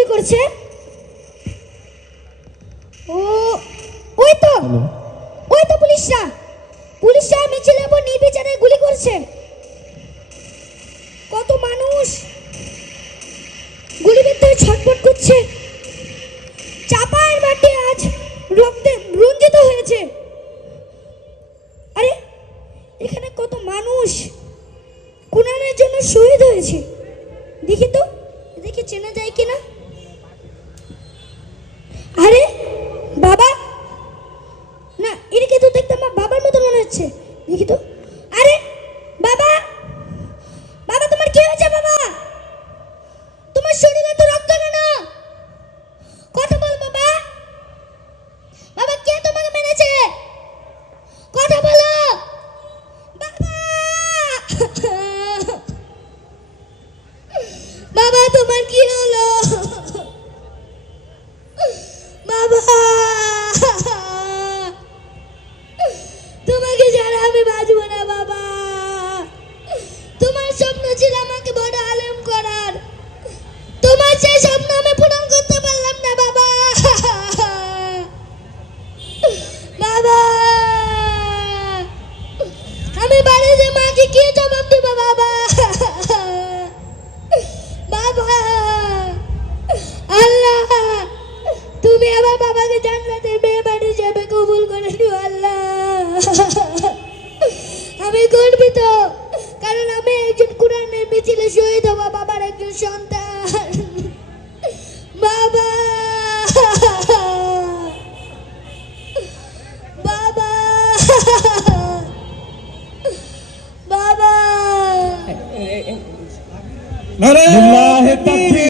কি করছে? ও ওই তো ওই তো পুলিশরা। পুলিশরা মিছিলের উপর নির্বিচারে গুলি করছে। কত মানুষ গুলিবিদ্ধ হয়ে ছটফট করছে। চাপায় মাটি আজ রক্তে রঞ্জিত হয়েছে। আরে এখানে কত মানুষ? কুনানের জন্য শহীদ হয়েছে। দেখি তো দেখি চেনা যায় কিনা? দেখতে আমার বাবার মতো মনে হচ্ছে। দেখি তো। কি জবাব দেব বাবা? বাবা, আল্লাহ, তুমি আমার বাবাকে জান্নাতের মেয়ে বাড়ি যাবে, কবুল করে নিও আল্লাহ। আমি গর্বিত, কারণ আমি একজন কোরআনের মিছিলে শহীদ হওয়া বাবার একজন সন্তান। তাকবীর